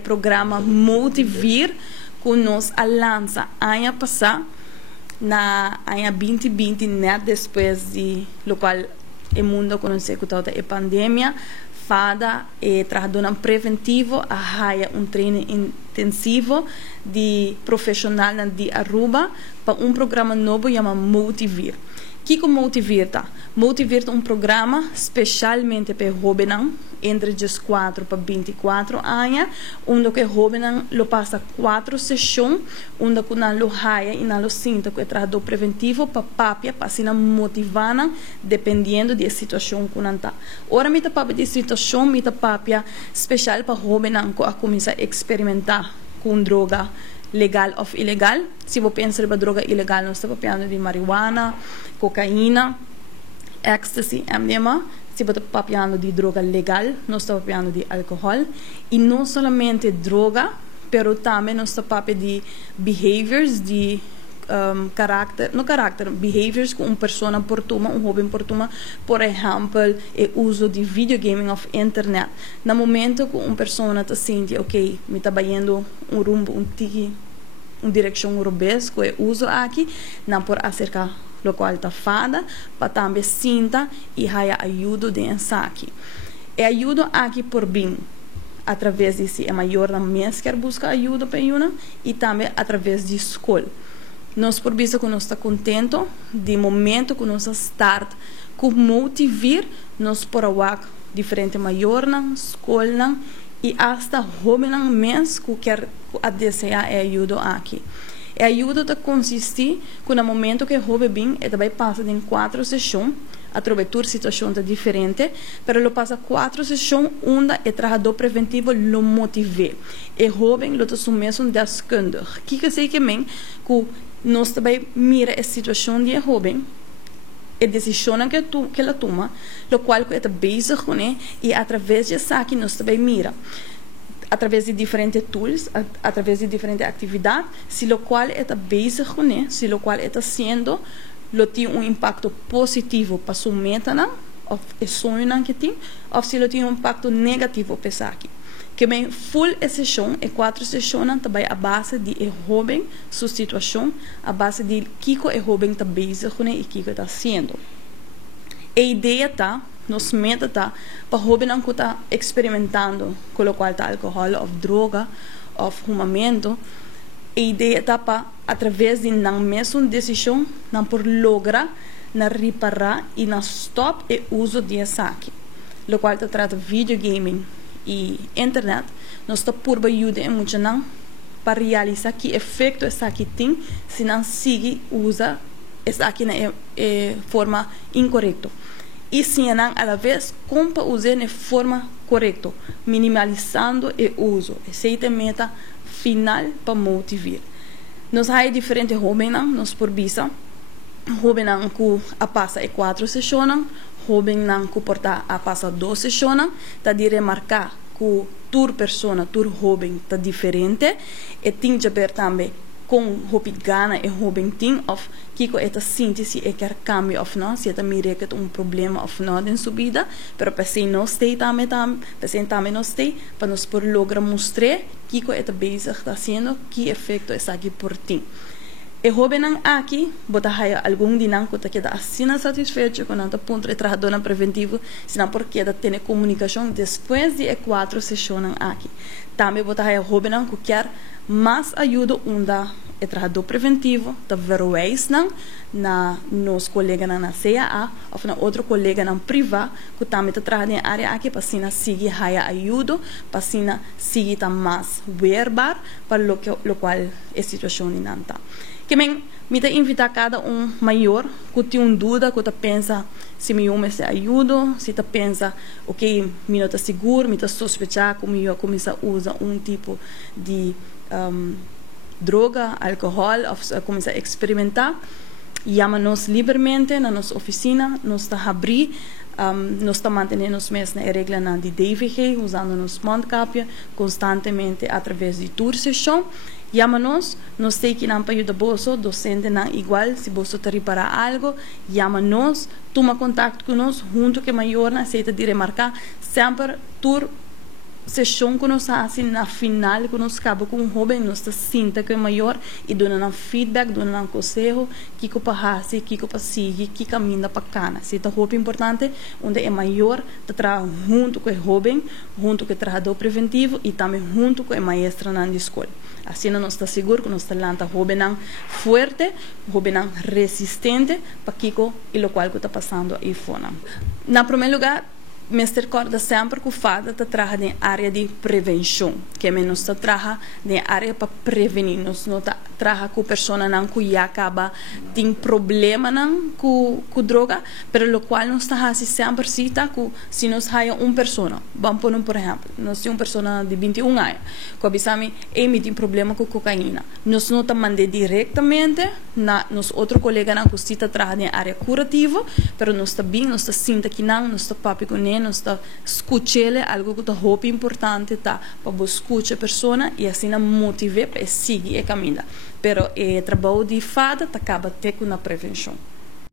programa Motivir que nos lança ano passado na ano 2020, net depois de lo qual o mundo conheceu a pandemia, fada e trabalho preventivo a haya treino intensivo de profissional de Aruba para programa novo chamado Motivir. Que Motivir tá? Motivir é programa especialmente para jovens entre 14 para 24 anos, onde que jovens lo passa 4 sessões, onde que não lo haya e não lo sinta que é trabalho preventivo para se motivar dependendo da situação que não está. Ora, me tá de situação, me tá especial para jovens que a começar a experimentar com droga legal ou ilegal. Se você pensa em droga ilegal, nós estamos falando de marihuana, cocaína, ecstasy, MDMA. Se você está falando de droga legal, nós estamos falando de álcool. E não somente droga, mas também nós estamos falando de behaviors, de behaviors que uma pessoa portuma, um jovem portuma, por exemplo, o uso de videogaming ou internet. No momento que uma pessoa está sentindo, ok, me está indo rumbo, uma direção europeia, que eu uso aqui, não por acercar lo qual está fada, para também sinta e haya ajuda de aqui. E ajuda aqui por bem, através de se é maior na mês que busca ajuda para uma, e também através de escola. Nós por isso que nós está contento de momento que nós start com motivar nós por a diferente maior na escola e hasta jovem mês que quer a desejar ajuda aqui. E a ajuda está consiste que no momento que o jovem bem, ele vai passar em 4 sessões, através de situações diferentes, mas ele passa 4 sessões onde o trabalhador preventivo lo motiva. E o jovem lo assume um deskundig. Que quer dizer que nós também mira a situação de jovem, a decisão que ela toma, o qual ele está bezig com ele, e através disso aqui nós também mira. Através de diferentes tools, através de diferentes atividades, se o qual está bezig com ele, se o qual está sendo, tem impacto positivo para sua meta, ou o sonho que tem, ou se tem impacto negativo para isso aqui. Que bem, full sessão e 4 sessões também a base de jovem, sua situação, a base de que o jovem está bezig com ele e que está sendo. A ideia está, nos meta está, para jovem que está experimentando com o qual está álcool, ou droga, ou fumamento, a ideia está para, através de não mesma decisão, não por lograr, não reparar e não stop o uso de aqui. O qual está trata videogaming e internet, nós estamos por ajuda muito não para realizar que efeito essa aqui tem se não sigue usa essa aqui na forma incorreta. E se não a la vez como para usar de forma correta, minimalizando o uso. Essa é a meta final para motivar. Nós temos diferentes jovens, nós por visa, jovens que a passa 4 sessões, jovens que porta a passa 2 sessões, está de remarcar que tur persona, tur jovem está diferente, e tem que ver também com hopi gana e jovem tem, ou que está sentindo se quer cambio ou não, se está mira que problema ou não em sua vida, pero pensei não sei também não sei, para nós por lograr mostrar que está bezig está sendo, que efeito é aqui por ti. E jovem aqui, bota algum dinam que está assim satisfeito com o ponto de trabalho preventivo, senão porque está tendo comunicação depois de 4 sessões aqui. Também bota jovem que quer mais ajuda onda o trabalho preventivo, está verweis na nos colegas na CAA ou na outro colega na privado que também está trabalhando na área aqui para sina seguir ajuda, para sina seguir mais weerbaar para o qual a situação não está. Que me invita cada maior que tem dúvida, que pensa se me se ajuda, se pensa, ok, me não está seguro, me está sospechar que eu começar a usar tipo de droga, álcool, ou começar a experimentar, chama-nos livremente na nossa oficina, nós está abrir, nós está mantendo nos mesmos na regra de DVG, usando nos mondkapje constantemente através de tour sessão. Chama-nos, nós temos que não para ajudar bolso, docente não igual, se bolso está reparar algo, chama-nos, toma contato conosco, junto que maior na aceita de remarcar, sempre tour sessão que nós fazemos na final que nós acaba com um jovem nós está sinta que é maior e dando um feedback, dando um conselho que para fazer, que para seguir, que caminha para cana. Se é muito importante, onde é maior, está trabalhando junto com o jovem, junto com o trabalhador preventivo e também junto com a maestra na escola. Assim nós está seguro que nós está lanta jovem forte, jovem resistente para Kiko e o qual está passando aí fora. Na primeiro lugar, me recorda sempre que o FADA trabalha na área de prevenção, que nós trabalha na área para prevenir, nós não trabalha com pessoas que já acaba tem problema com droga, mas o qual nós está sempre cita que se nós temos uma pessoa, vamos por exemplo, nós temos uma pessoa de 21 anos, que avisamos ele tem problema com cocaína, nós não mandamos diretamente na nos outro colega que está trabalhando na área curativa, mas nós está bem, nós está sinta que não, nós está papi com ele, nós está escutando algo que é muito importante tá para escutar a pessoa e assim motivar para seguir e caminhar. Pero o trabalho de FADA acaba até com a prevenção.